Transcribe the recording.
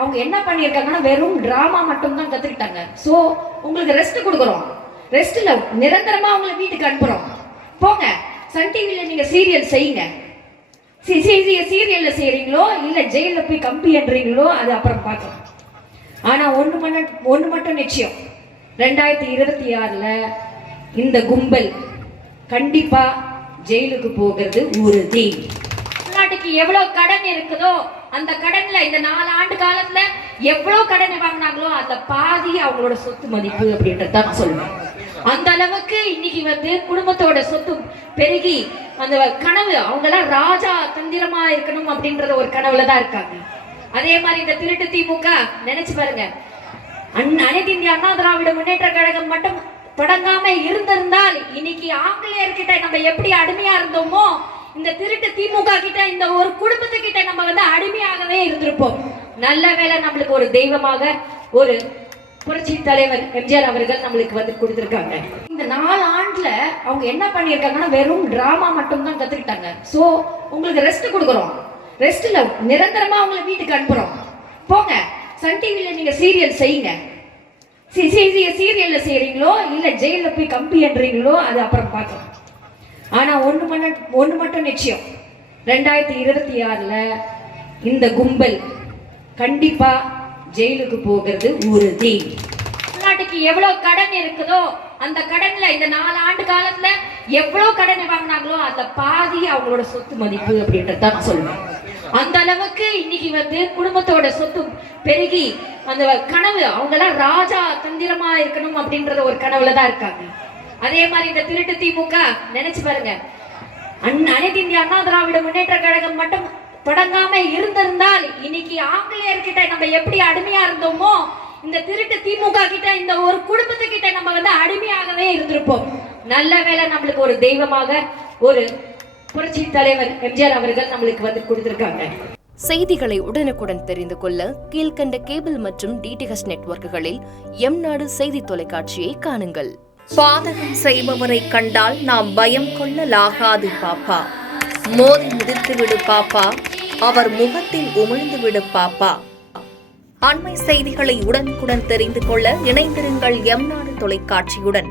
அவங்க என்ன பண்ணியிருக்காங்கன்னா வெறும் டிராமா மட்டும் தான் கத்துக்கிட்டாங்க. ஸோ உங்களுக்கு ரெஸ்ட் கொடுக்குறோம், ரெஸ்ட் இல்லை, நிரந்தரமா அவங்கள வீட்டுக்கு அனுப்புறோம். போங்க, சன் டிவில நீங்க சீரியல் செய்யுங்க. சீரியல்ல செய்யறீங்களோ இல்ல ஜெயில போய் கம்பி என்றீங்களோ அது அப்புறம் பார்க்கலாம். ஆனா ஒண்ணு மட்டும் நிச்சயம், 2026ல இந்த கும்பல் கண்டிப்பா ஜெயிலுக்கு போகிறது உறுதி. நாட்டுக்கு எவ்வளவு கடன் இருக்குதோ அந்த கடன்ல இந்த 4 ஆண்டு காலத்துல எவ்வளவு கடன் வாங்கினாங்களோ அந்த பாதி அவங்களோட சொத்து மதிப்பு அப்படின்றத சொல்லுவேன். அந்த அளவுக்கு இன்னைக்கு குடும்பத்தோட சொத்து பெருகி அந்த கனவு, அவங்க எல்லாம் ராஜா தந்திரமா இருக்கணும் அப்படின்ற ஒரு கனவுல தான் இருக்காங்க. அதே மாதிரி இந்த திருட்டு திமுக நினைச்சு பாருங்க, அனைத்து இந்திய அண்ணா திராவிட முன்னேற்ற கழகம் மட்டும் தொடங்காம இருந்திருந்தால் இன்னைக்கு ஆங்கிலேயர்கிட்ட நம்ம எப்படி அடிமையா இருந்தோமோ இந்த திருட்டு திமுக கிட்ட, இந்த ஒரு குடும்பத்துக்கிட்ட நம்ம அடிமையாகவே இருந்திருப்போம். நல்ல வேளை நம்மளுக்கு ஒரு தெய்வமாக ஒரு புரட்சி தலைவர் எம்ஜிஆர் அவர்கள் நம்மளுக்கு கொடுத்திருக்காங்க. இந்த 4 ஆண்டுல அவங்க என்ன பண்ணியிருக்காங்கன்னா வெறும் டிராமா மட்டும் தான் கத்துக்கிட்டாங்க. ஸோ உங்களுக்கு ரெஸ்ட் கொடுக்குறோம், ரெஸ்ட் இல்லை, நிரந்தரமா அவங்கள வீட்டுக்கு அனுப்புறோம். போங்க, சன் டிவில நீங்க சீரியல் செய்யுங்க. சீரியல்ல செய்யறீங்களோ இல்ல ஜெயில போய் கம்பி என்றீங்களோ அது அப்புறம் பார்க்கலாம். ஆனா ஒண்ணு மட்டும் நிச்சயம், 2026ல இந்த கும்பல் கண்டிப்பா ஜெயிலுக்கு போகிறது உறுதி. நாட்டுக்கு எவ்வளவு கடன் இருக்குதோ அந்த கடன்ல இந்த 4 ஆண்டு காலத்துல எவ்வளவு கடன் வாங்கினாங்களோ அந்த பாதி அவங்களோட சொத்து மதிப்பு அப்படின்றத சொல்லுவேன். அந்த அளவுக்கு இன்னைக்கு குடும்பத்தோட சொத்து பெருகி அந்த கனவு, அவங்க எல்லாம் ராஜா தந்திரமா இருக்கணும் அப்படின்ற ஒரு கனவுல தான் இருக்காங்க. அதே மாதிரி இந்த திருட்டு திமுக நினைச்சு பாருங்க, அனைத்து இந்திய அண்ணா திராவிட முன்னேற்ற கழகம் மட்டும் தொடங்காம இருந்திருந்தால் இன்னைக்கு ஆங்கிலேயர்கிட்ட நம்ம எப்படி அடிமையா இருந்தோமோ இந்த திருட்டு திமுக கிட்ட, இந்த ஒரு குடும்பத்துக்கிட்ட நம்ம அடிமையாகவே இருந்திருப்போம். நல்ல வேளை நம்மளுக்கு ஒரு தெய்வமாக ஒரு புரட்சி தலைவர் எம்ஜிஆர் அவர்கள் நம்மளுக்கு கொடுத்திருக்காங்க. செய்திகளை உடனுக்குடன் தெரிந்து கொள்ள கீழ்கண்ட கேபிள் மற்றும் டிடிஹெச் நெட்வொர்க்குகளில் எம் நாடு செய்தி தொலைக்காட்சியை காணுங்கள். பாதகம் செய்பவரை கண்டால் நாம் பயம் கொள்ளலாகாது பாப்பா. மோதி முடித்து விடு பாப்பா, அவர் முகத்தில் உமிழ்ந்து விடு பாப்பா. அண்மை செய்திகளை உடனுக்குடன் தெரிந்து கொள்ள இணைந்திருங்கள் எம் நாடு தொலைக்காட்சியுடன்.